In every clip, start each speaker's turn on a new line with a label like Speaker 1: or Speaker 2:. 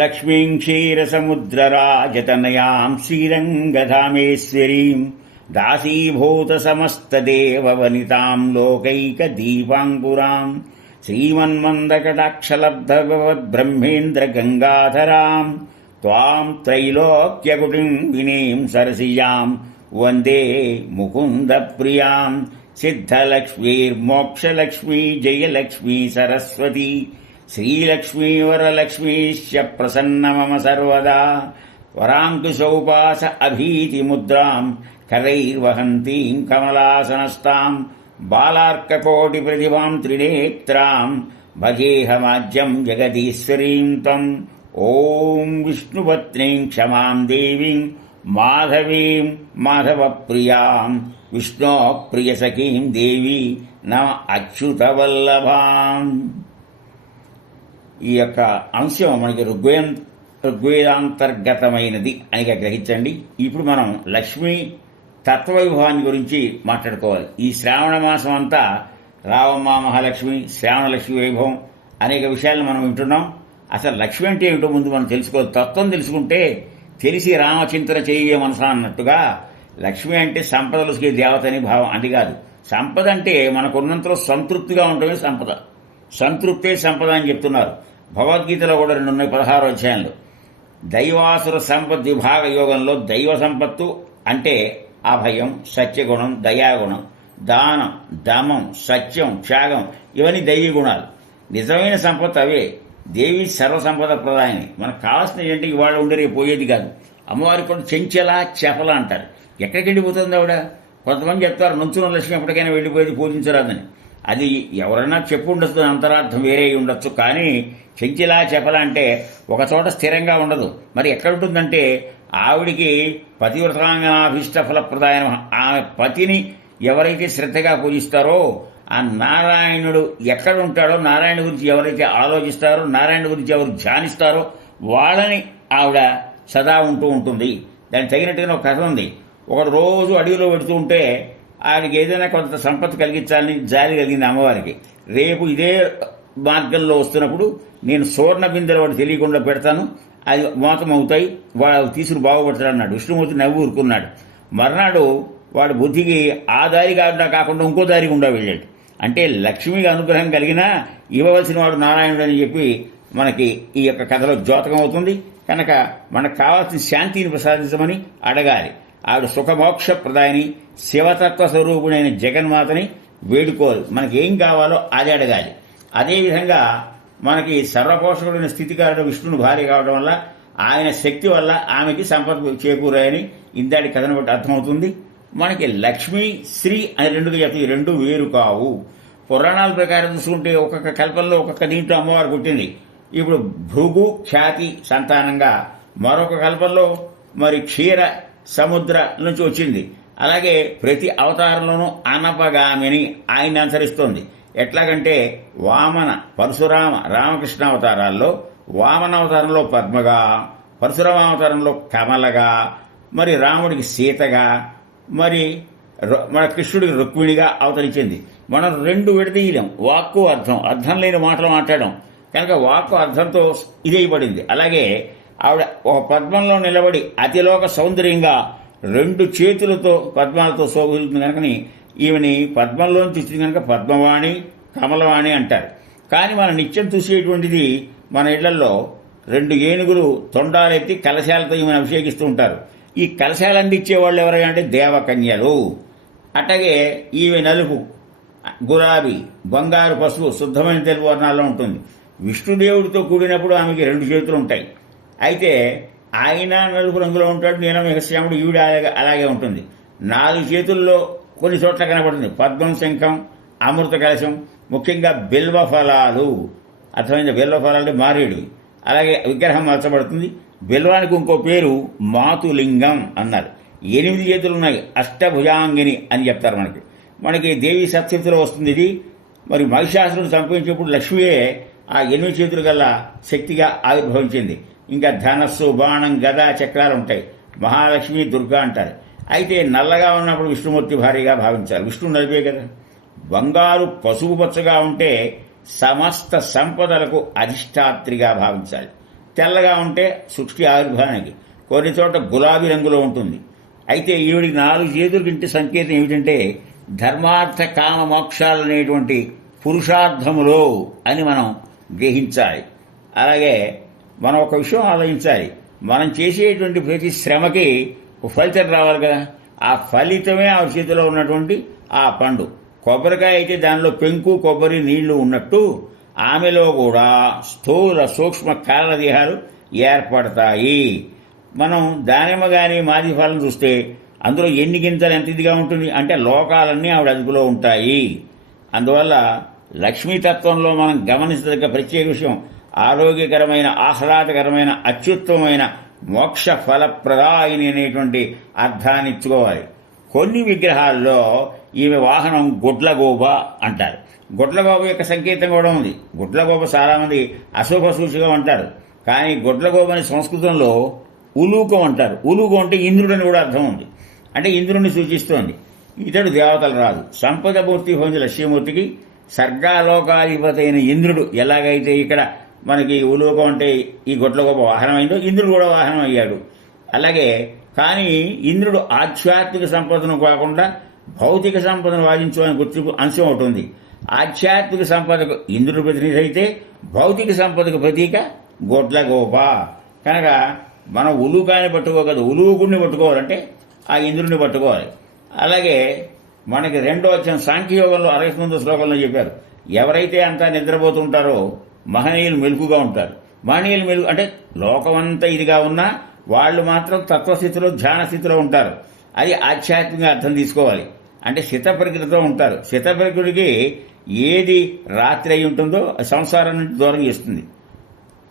Speaker 1: लक्ष्मीं क्षीरसमुद्रराजतनयां श्रीरङ्गधामेश्वरीं दासीभूतसमस्तदेववनितां लोकैकदीपाङ्कुरां श्रीमन्मन्दकटाक्षलब्धभवद्ब्रह्मेन्द्रगङ्गाधरां त्वां त्रैलोक्यकुटिम्बिनीं सरसिजां वंदे मुकुन्दप्रियाँ सिद्धलक्ष्मीर्मोक्षलक्ष्मी जयलक्ष्मी सरस्वती ప్రియాం సిద్ధలక్ష్మీర్మోక్షలక్ష్మీ ప్రసన్న మమ సర్వదా. వరాంకుశోపాస అభీతిముద్రాం కరైర్వహంతీం కమలాసనస్తాం. బాలార్కకోటి ప్రతిభాం త్రినేత్రాం. భగేహమాజ్యం జగదీశ్వరీం తం ఓం విష్ణుపత్నీం క్షమాం దేవీం మాధవీం మాధవప్రియాం. విష్ణోప్రియసఖీం దేవీ నమ అచ్యుతవల్లభాం. ఈ యొక్క అంశం మనకి ఋగ్వేద ఋగ్వేదాంతర్గతమైనది అని గ్రహించండి. ఇప్పుడు మనం లక్ష్మీ తత్వవిభవాన్ని గురించి మాట్లాడుకోవాలి. ఈ శ్రావణ మాసం అంతా రావమ్మ మహాలక్ష్మి శ్రావణ లక్ష్మి వైభవం అనేక విషయాలను మనం వింటున్నాం. అసలు లక్ష్మి అంటే ఏమిటో ముందు మనం తెలుసుకోవాలి. తత్వం తెలుసుకుంటే తెలిసి రామచింతన చేయ మనసా అన్నట్టుగా లక్ష్మి అంటే సంపదలకి దేవత అని భావం. అది కాదు. సంపద అంటే మనకున్నంతలో సంతృప్తిగా ఉండటమే సంపద. సంతృప్తే సంపద అని చెప్తున్నారు. భగవద్గీతలో కూడా రెండు ఉన్నాయి పదహారు అధ్యాయంలో. దైవాసుర సంపత్ విభాగ యోగంలో దైవ సంపత్తు అంటే అభయం సత్యగుణం దయాగుణం దానం దమం సత్యం త్యాగం ఇవన్నీ దైవీ గుణాలు. నిజమైన సంపద అవే. దేవి సర్వసంపద ప్రధాని మనకు కావాల్సిన ఏంటి? ఇవాళ ఉండే రేపు పోయేది కాదు. అమ్మవారికి కూడా చెంచెల చెపల అంటారు. ఎక్కడికి వెళ్ళిపోతుంది ఆవిడ? కొంతమంది చెప్తారు నుంచున్న లక్ష్మి ఎప్పటికైనా వెళ్ళిపోయేది పూజించరాదని. అది ఎవరైనా చెప్పు ఉండొచ్చు అంతరార్థం వేరే అయి ఉండొచ్చు కానీ చెంచిలా చెప్పలా అంటే స్థిరంగా ఉండదు. మరి ఎక్కడుంటుందంటే ఆవిడికి పతివ్రతాంగనాభిష్ట ఫలప్రదాయం ఆమె పతిని ఎవరైతే శ్రద్ధగా పూజిస్తారో ఆ నారాయణుడు ఎక్కడ ఉంటాడో నారాయణ గురించి ఎవరైతే ఆలోచిస్తారో నారాయణ గురించి ఎవరు ధ్యానిస్తారో వాళ్ళని ఆవిడ సదా ఉంటూ ఉంటుంది. దానికి తగినట్టుగా ఒక కథ ఉంది. ఒకడు రోజు అడవిలో పెడుతూ ఉంటే ఆవిడకి ఏదైనా కొంత సంపత్తి కలిగించాలని జాలి కలిగింది అమ్మవారికి. రేపు ఇదే మార్గంలో వస్తున్నప్పుడు నేను సువర్ణ బిందెలు వాడు తెలియకుండా పెడతాను. అది మోతం అవుతాయి. వాడు తీసుకుని బాగుపడతాడు అన్నాడు. విష్ణుమూర్తి నవ్వు ఊరుకున్నాడు. మర్నాడు వాడు బుద్ధికి ఆ దారి కాకుండా కాకుండా ఇంకో దారి గుండా వెళ్ళాడు. అంటే లక్ష్మికి అనుగ్రహం కలిగినా ఇవ్వవలసిన వాడు నారాయణుడు అని చెప్పి మనకి ఈ యొక్క కథలో జ్యోతకం అవుతుంది. కనుక మనకు కావాల్సిన శాంతిని ప్రసాదించమని అడగాలి. ఆవిడ సుఖమోక్షప్రదాయని శివతత్వ స్వరూపుడైన జగన్మాతని వేడుకోవాలి. మనకి ఏం కావాలో అది అడగాలి. అదేవిధంగా మనకి సర్వపోషకుడైన స్థితికారుడు విష్ణుని భార్య కావడం వల్ల ఆయన శక్తి వల్ల ఆమెకి సంపద చేకూరాయని ఇందాటి కథను బట్టి అర్థమవుతుంది. మనకి లక్ష్మి శ్రీ అని రెండుగా చెప్తాయి రెండు వేరు కావు. పురాణాల ప్రకారం చూసుకుంటే ఒక్కొక్క కల్పంలో ఒక్కొక్క దీంట్లో అమ్మవారు పుట్టింది. ఇప్పుడు భృగు ఖ్యాతి సంతానంగా మరొక కల్పంలో మరి క్షీర సముద్ర నుంచి వచ్చింది. అలాగే ప్రతి అవతారంలోనూ అనపగామిని ఆయన అనుసరిస్తోంది. ఎట్లాగంటే వామన పరశురామ రామకృష్ణ అవతారాల్లో వామన అవతారంలో పద్మగా పరశురామ అవతారంలో కమలగా మరి రాముడికి సీతగా మరి రు- మన కృష్ణుడికి రుక్మిణిగా అవతరించింది. మనం రెండు విడదీయలేం. వాక్కు అర్థం అర్థం లేని మాటలు మాట్లాడడం. కనుక వాక్కు అర్థంతో ఇదేయబడింది. అలాగే ఆవిడ ఒక పద్మంలో నిలబడి అతిలోక సౌందర్యంగా రెండు చేతులతో పద్మాలతో శోభిస్తుంది కనుకని ఈమెని పద్మంలోంచి వచ్చింది కనుక పద్మవాణి కమలవాణి అంటారు. కానీ మన నిత్యం చూసేటువంటిది మన ఇళ్ళలో రెండు ఏనుగులు తొండాలెత్తి కలశాలతో ఈమెను అభిషేకిస్తూ ఉంటారు. ఈ కలశాలు అందించే వాళ్ళు ఎవరైనా అంటే దేవకన్యలు. అట్లాగే ఈమె నలుపు గులాబీ బంగారు పసుపు శుద్ధమైన తెలుగు వర్ణాల్లో ఉంటుంది. విష్ణుదేవుడితో కూడినప్పుడు ఆమెకి రెండు చేతులు ఉంటాయి. అయితే ఆయన నలుపు రంగులో ఉంటాడు నీలం శ్యాముడు ఈవిడ అలాగే- అలాగే ఉంటుంది. నాలుగు చేతుల్లో కొన్ని చోట్ల కనబడుతుంది పద్మం శంఖం అమృత కలశం ముఖ్యంగా బిల్వ ఫలాలు. అర్థమైంది? బిల్వ ఫలాలు మారేడు. అలాగే విగ్రహం మార్చబడుతుంది. బిల్వానికి ఇంకో పేరు మాతులింగం అన్నారు. ఎనిమిది చేతులు ఉన్నాయి. అష్టభుజాంగిని అని చెప్తారు మనకి. మనకి దేవి సత్శక్తిలో వస్తుంది ఇది. మరి మహిషాసురుడు చంపించినప్పుడు లక్ష్మియే ఆ ఎనిమిది చేతులు గల శక్తిగా ఆవిర్భవించింది. ఇంకా ధనస్సు బాణం గద చక్రాలు ఉంటాయి. మహాలక్ష్మి దుర్గా అంటారు. అయితే నల్లగా ఉన్నప్పుడు విష్ణుమూర్తి భారీగా భావించాలి. విష్ణు నలిపే కదా. బంగారు పసుపు పచ్చగా ఉంటే సమస్త సంపదలకు అధిష్టాత్రిగా భావించాలి. తెల్లగా ఉంటే సృష్టి ఆవిర్భావానికి. కొన్ని చోట గులాబీ రంగులో ఉంటుంది. అయితే ఈవిడికి నాలుగు చేతులకి ఇంటి సంకేతం ఏమిటంటే ధర్మార్థ కామ మోక్షాలు అనేటువంటి పురుషార్థములో అని మనం గ్రహించాలి. అలాగే మనం ఒక విషయం ఆలోచించాలి. మనం చేసేటువంటి ప్రతి శ్రమకి ఫలితం రావాలి కదా. ఆ ఫలితమే ఆ చేతిలో ఉన్నటువంటి ఆ పండు. కొబ్బరికాయ అయితే దానిలో పెంకు కొబ్బరి నీళ్ళు ఉన్నట్టు ఆమెలో కూడా స్థూల సూక్ష్మ కాలదేహాలు ఏర్పడతాయి. మనం దానిమ్మ కానీ మాది ఫలం చూస్తే అందులో ఎన్ని గింజలు ఎంత ఇదిగా ఉంటుంది అంటే లోకాలన్నీ ఆవిడ అదుపులో ఉంటాయి. అందువల్ల లక్ష్మీతత్వంలో మనం గమనించదగ్గ ప్రత్యేక విషయం ఆరోగ్యకరమైన ఆహ్లాదకరమైన అత్యుత్తమమైన మోక్ష ఫలప్రదాయిని అనేటువంటి అర్థాన్ని ఇచ్చుకోవాలి. కొన్ని విగ్రహాల్లో ఈమె వాహనం గుడ్లగోబ అంటారు. గుడ్లగోబ యొక్క సంకేతం కూడా ఉంది. గుడ్లగోబ చాలామంది అశుభ సూచిగా అంటారు. కానీ గుడ్లగోబని సంస్కృతంలో ఉలూకం అంటారు. ఉలూకం అంటే ఇంద్రుడని కూడా అర్థం ఉంది. అంటే ఇంద్రుడిని సూచిస్తోంది. ఇతడు దేవతలు రాదు. సంపద మూర్తి పొందిన లక్ష్మీమూర్తికి సర్గాలోకాధిపతి అయిన ఇంద్రుడు ఎలాగైతే ఇక్కడ మనకి ఉలోకం అంటే ఈ గొట్ల గొప్ప వాహనం అయిందో ఇంద్రుడు కూడా వాహనం అయ్యాడు. అలాగే కానీ ఇంద్రుడు ఆధ్యాత్మిక సంపదను కాకుండా భౌతిక సంపదను వాదించడానికి గుర్తింపు అంశం ఒకటి ఉంది. ఆధ్యాత్మిక సంపదకు ఇంద్రుడు ప్రతినిధి అయితే భౌతిక సంపదకు ప్రతీక గొడ్ల గోప. కనుక మనం ఉలూకాన్ని పట్టుకోగలదు ఉలూకుడిని పట్టుకోవాలంటే ఆ ఇంద్రుడిని పట్టుకోవాలి. అలాగే మనకి రెండో వచ్చిన సాంఖ్యయోగంలో అరవై తొమ్మిది శ్లోకంలో చెప్పారు ఎవరైతే అంతా నిద్రపోతుంటారో మహనీయులు మెలుకుగా ఉంటారు. మహనీయులు మెలుగు అంటే లోకమంతా ఇదిగా ఉన్నా వాళ్ళు మాత్రం తత్వస్థితిలో ధ్యాన స్థితిలో ఉంటారు. అది ఆధ్యాత్మికంగా అర్థం తీసుకోవాలి. అంటే శిత ప్రకృతితో ఉంటారు. శిత ప్రకృతికి ఏది రాత్రి అయి ఉంటుందో సంసారం నుంచి దూరం చేస్తుంది.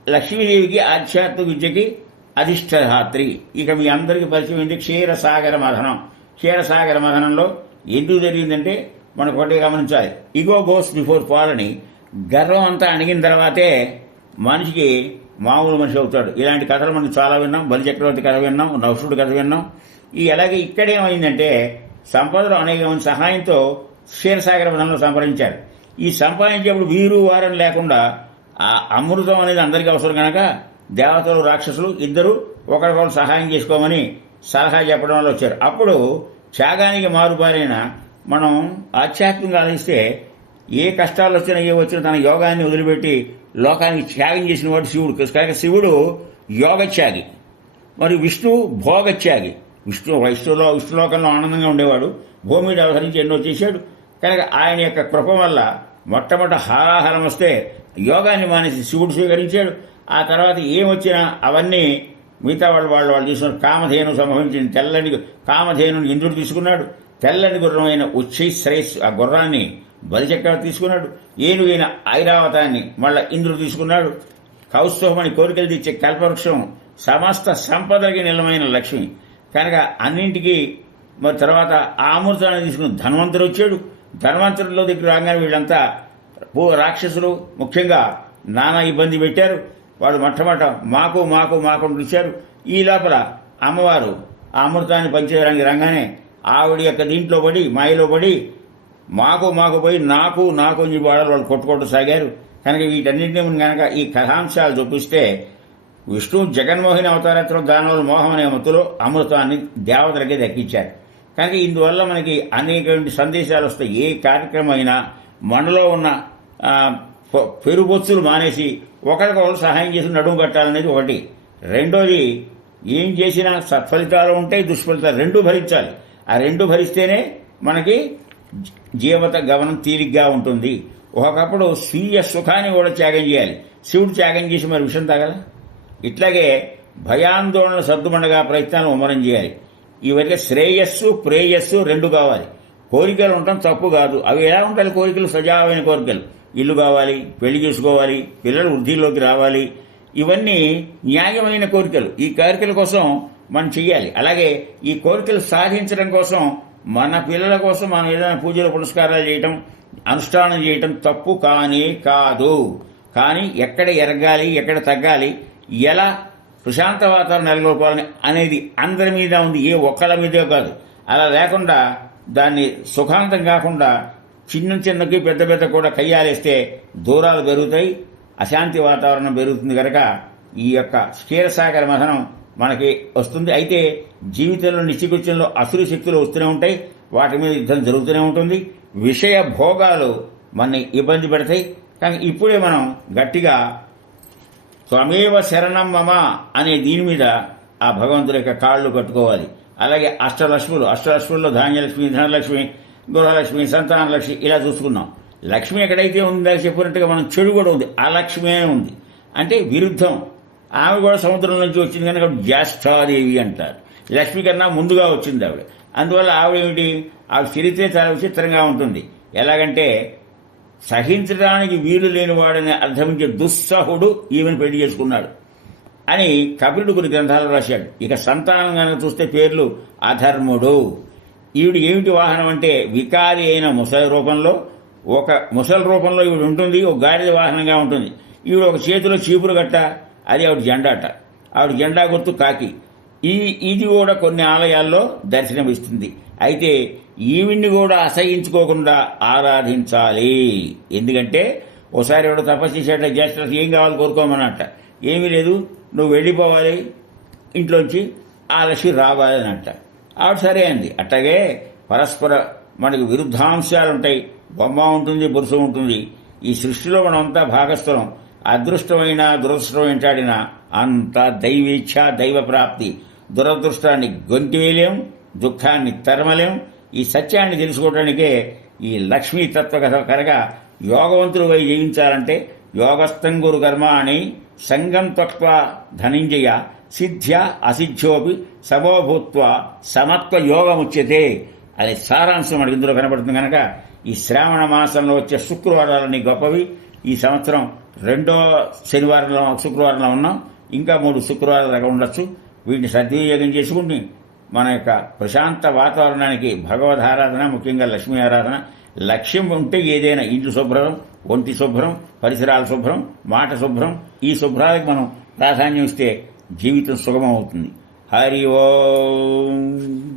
Speaker 1: లక్ష్మీదేవికి ఆధ్యాత్మిక విద్యకి అధిష్ఠరాత్రి ఇక మీ అందరికీ పరిచయం ఏంటి? క్షీరసాగర మథనం. క్షీరసాగర మథనంలో ఎందుకు జరిగిందంటే మనకు ఒకటి గమనించాలి. ఇగో గోస్ బిఫోర్ పాలని గర్వం అంతా అణిగిన తర్వాతే మనిషికి మామూలు మనిషి అవుతాడు. ఇలాంటి కథలు మనం చాలా విన్నాం. బలి చక్రవర్తి కథ విన్నాం. నవసుడు కథ విన్నాం. ఈ అలాగే ఇక్కడేమైందంటే సంపదలు అనేక సహాయంతో క్షీరసాగర వనంలో సంపాదించారు. ఈ సంపాదించేప్పుడు వీరు వారని లేకుండా ఆ అమృతం అనేది అందరికీ అవసరం కనుక దేవతలు రాక్షసులు ఇద్దరు ఒకరికొకరు సహాయం చేసుకోమని సలహా చెప్పడం వల్ల వచ్చారు. అప్పుడు త్యాగానికి మారుపారైన మనం ఆధ్యాత్మికంగా ఆలోచిస్తే ఏ కష్టాలు వచ్చినా ఏ వచ్చినా తన యోగాన్ని వదిలిపెట్టి లోకానికి త్యాగం చేసిన వాడు శివుడు. కనుక శివుడు యోగత్యాగి. మరి విష్ణు భోగత్యాగి. విష్ణు విష్ణులో విష్ణులోకంలో ఆనందంగా ఉండేవాడు. భూమి మీద అవతరించి ఎన్నో చేశాడు. కనుక ఆయన యొక్క కృప వల్ల మొట్టమొదట హారాహారం వస్తే యోగాన్ని మానేసి శివుడు స్వీకరించాడు. ఆ తర్వాత ఏమొచ్చినా అవన్నీ మిగతా వాళ్ళు వాళ్ళు వాళ్ళు తీసుకున్న కామధేను సంభవించిన తెల్లని కామధేను ఇంద్రుడు తీసుకున్నాడు. తెల్లని గుర్రమైన ఉచ్చైశ్రేయస్ ఆ గుర్రాన్ని బలిచక్రవర్తి తీసుకున్నాడు? ఏనుగైన ఐరావతాన్ని మళ్ళా ఇంద్రుడు తీసుకున్నాడు. కౌస్తవమని కోరికలు తెచ్చే కల్పవృక్షం సమస్త సంపదలకి నిలమైన లక్ష్మి. కనుక అన్నింటికి మరి తర్వాత ఆ అమృతాన్ని తీసుకుని ధన్వంతుడు వచ్చాడు. ధన్వంతుడిలో దగ్గర రాగానే వీళ్ళంతా ఓ రాక్షసులు ముఖ్యంగా నానా ఇబ్బంది పెట్టారు. వాళ్ళు మొట్టమొదట మాకు మాకు మాకు అని పిలిచారు ఈ లోపల అమ్మవారు ఆ అమృతాన్ని పంచేయడానికి రంగానే ఆవిడ యొక్క దీంట్లో పడి మాయలో పడి మాకు మాకు పోయి నాకు నాకు అని చెప్పి వాళ్ళు వాళ్ళు కొట్టుకోవడం సాగారు. కనుక వీటన్నింటినీ కనుక ఈ కథాంశాలు చూపిస్తే విష్ణు జగన్మోహిని అవతారత్వం దానివల్ల మోహం అనే మత్తులో అమృతాన్ని దేవతలకే దక్కించారు. కనుక ఇందువల్ల మనకి అనేకటువంటి సందేశాలు వస్తాయి. ఏ కార్యక్రమం అయినా మనలో ఉన్న పెరుబొచ్చులు మానేసి ఒకరికొకరు సహాయం చేసి నడుము కట్టాలనేది ఒకటి. రెండోది ఏం చేసినా సత్ఫలితాలు ఉంటాయి దుష్ఫలితాలు రెండు భరించాలి. ఆ రెండు భరిస్తేనే మనకి జీవత గమనం తేలిగ్గా ఉంటుంది. ఒకప్పుడు స్వీయ సుఖాన్ని కూడా త్యాగం చేయాలి. శివుడు త్యాగం చేసి మరి విషయం తాగల? ఇట్లాగే భయాందోళన సర్దుమండగా ప్రయత్నాలు ఉమ్మరం చేయాలి. ఇవరికి శ్రేయస్సు ప్రేయస్సు రెండు కావాలి. కోరికలు ఉండటం తప్పు కాదు. అవి ఎలా ఉంటాయి కోరికలు? సజావైన కోరికలు. ఇల్లు కావాలి పెళ్ళి చేసుకోవాలి పిల్లలు వృద్ధిలోకి రావాలి. ఇవన్నీ న్యాయమైన కోరికలు. ఈ కోరికల కోసం మనం చెయ్యాలి. అలాగే ఈ కోరికలు సాధించడం కోసం మన పిల్లల కోసం మనం ఏదైనా పూజలు పురస్కారాలు చేయటం అనుష్ఠానం చేయటం తప్పు కానీ కాదు. కానీ ఎక్కడ ఎరగాలి ఎక్కడ తగ్గాలి ఎలా ప్రశాంత వాతావరణం నెలకొల్పాలని అనేది అందరి మీద ఉంది ఏ ఒక్కళ్ళ మీదే కాదు. అలా లేకుండా దాన్ని సుఖాంతం కాకుండా చిన్న చిన్నకి పెద్ద పెద్ద కూడా కయ్యాలేస్తే దూరాలు పెరుగుతాయి అశాంతి వాతావరణం పెరుగుతుంది కనుక ఈ యొక్క క్షీరసాగర మథనం మనకి వస్తుంది. అయితే జీవితంలో నిత్యకృత్యంలో అసురు శక్తులు వస్తూనే ఉంటాయి. వాటి మీద యుద్ధం జరుగుతూనే ఉంటుంది. విషయ భోగాలు మనని ఇబ్బంది పెడతాయి. కానీ ఇప్పుడే మనం గట్టిగా త్వమేవ శరణం మమ అనే దీని మీద ఆ భగవంతుడి యొక్క కాళ్ళు కట్టుకోవాలి. అలాగే అష్టలక్ష్ములు అష్టలక్ష్ముల్లో ధాన్యలక్ష్మి ధనలక్ష్మి గృహలక్ష్మి సంతానలక్ష్మి ఇలా చూసుకున్నాం. లక్ష్మి ఎక్కడైతే ఉందో చెప్పినట్టుగా మనం చెడు కూడా ఉంది. ఆ లక్ష్మే ఉంది. అంటే విరుద్ధం. ఆమె కూడా సముద్రం నుంచి వచ్చింది కనుక జ్యేష్ఠాదేవి అంటారు. లక్ష్మి కన్నా ముందుగా వచ్చింది ఆవిడ. అందువల్ల ఆవిడ ఏమిటి? ఆవిడ చరిత్రే చాలా విచిత్రంగా ఉంటుంది. ఎలాగంటే సహించడానికి వీలు లేనివాడని అర్థమించే దుస్సహుడు ఈమెను పెళ్ళి చేసుకున్నాడు అని కపిలుడు కొన్ని గ్రంథాలు రాశాడు. ఇక సంతానం కనుక చూస్తే పేర్లు అధర్ముడు. ఈవిడ ఏమిటి వాహనం అంటే వికారి అయిన ముసలి రూపంలో ఒక ముసలి రూపంలో ఈవిడ ఉంటుంది ఒక గాడిద వాహనంగా ఉంటుంది. ఈవిడ ఒక చేతిలో చీపురు గట్ట అది ఆవిడ జెండాట ఆవిడ జెండా గుర్తు కాకి. ఈ ఇది కూడా కొన్ని ఆలయాల్లో దర్శనమిస్తుంది. అయితే ఈవిడ్ని కూడా అసహించుకోకుండా ఆరాధించాలి. ఎందుకంటే ఒకసారి ఎవడో తపస్సు చేసేట జ్యేష్ఠ ఏం కావాలి కోరుకోమన్నట్ట ఏమీ లేదు నువ్వు వెళ్ళిపోవాలి ఇంట్లోంచి ఆలస్యం లక్ష్మి రావాలి ఆవిడ సరే అంది. అట్టగే పరస్పర మనకి విరుద్ధాంశాలు ఉంటాయి బొమ్మ ఉంటుంది బురుసు ఉంటుంది. ఈ సృష్టిలో మనమంతా భాగస్థలం. అదృష్టమైన దురదృష్టమైంటాడినా అంత దైవేచ్ఛ దైవ ప్రాప్తి దురదృష్టాన్ని గొంతివేయలేం దుఃఖాన్ని తరమలేం. ఈ సత్యాన్ని తెలుసుకోవడానికే ఈ లక్ష్మీ తత్వ కథ కనుక యోగవంతుడు వై జీవించాలంటే యోగస్థం గురు కర్మ అని సంగం తత్వ ధనంజయ సిద్ధ్య అసిద్ధ్యోపి సమోభూత్వ సమత్వ యోగముచ్యతే అనే సారాంశం మనకి ఇందులో కనబడుతుంది కనుక ఈ శ్రావణ మాసంలో వచ్చే శుక్రవారాలన్నీ గొప్పవి. ఈ సంవత్సరం రెండో శనివారంలో శుక్రవారంలో ఉన్నాం. ఇంకా మూడు శుక్రవారం దాకా ఉండొచ్చు. వీటిని సద్వినియోగం చేసుకుని మన యొక్క ప్రశాంత వాతావరణానికి భగవద్ ఆరాధన ముఖ్యంగా లక్ష్మీ ఆరాధన లక్ష్యం ఉంటే ఏదైనా ఇంటి శుభ్రం ఒంటి శుభ్రం పరిసరాల శుభ్రం మాట శుభ్రం ఈ శుభ్రాలకు మనం ప్రాధాన్యం ఇస్తే జీవితం సుగమం అవుతుంది హరి ఓం.